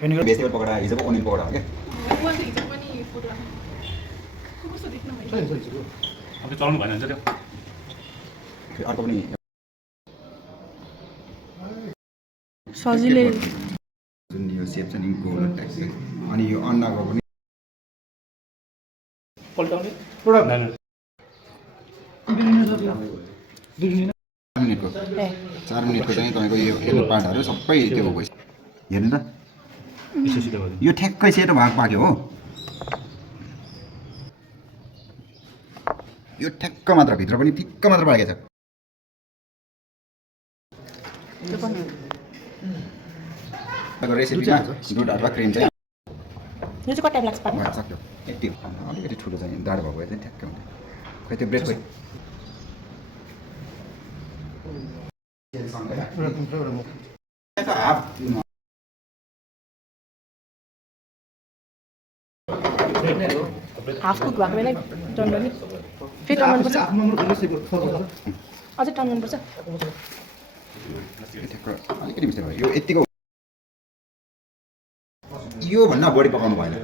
vegetable pakora हिजोको onion pakora हो क्या अब त्यो चलाउनु भएन हुन्छ त्यो अर्को पनि सजिलै जुन यो सेप छ नि गोलो टाइपको अनि यो अन्डाको पनि पल्टाउने मिनटको 4 मिनटको चाहिँ तपाईँको यो यल्लो पार्टहरू सबै त्यो भइसक्यो हेर्नु त यो ठ्याक्कै सेतो भाग पाक्यो हो यो ठ्याक्क मात्र भित्र पनि ठिक्क मात्र पाकेको छ तपाईँको रेसिपीमा दुध अथवा क्रिम चाहिँ यो चाहिँ कति टाइम लाग्छ पार्नु सक्यो यति अलिकति ठुलो चाहिँ दाड भएको भए चाहिँ ठ्याक्कै हुन्छ खै त्यो ब्रेड खोइ हाफ हाफ कुक भएको बेला टर्न गर्ने फेरि टर्न गर्नुपर्छ अझै टर्न गर्नुपर्छ ठ्याक्क अलिकति मिस्टेक भयो यो यतिको यो भन्दा बढी पकाउनु भएन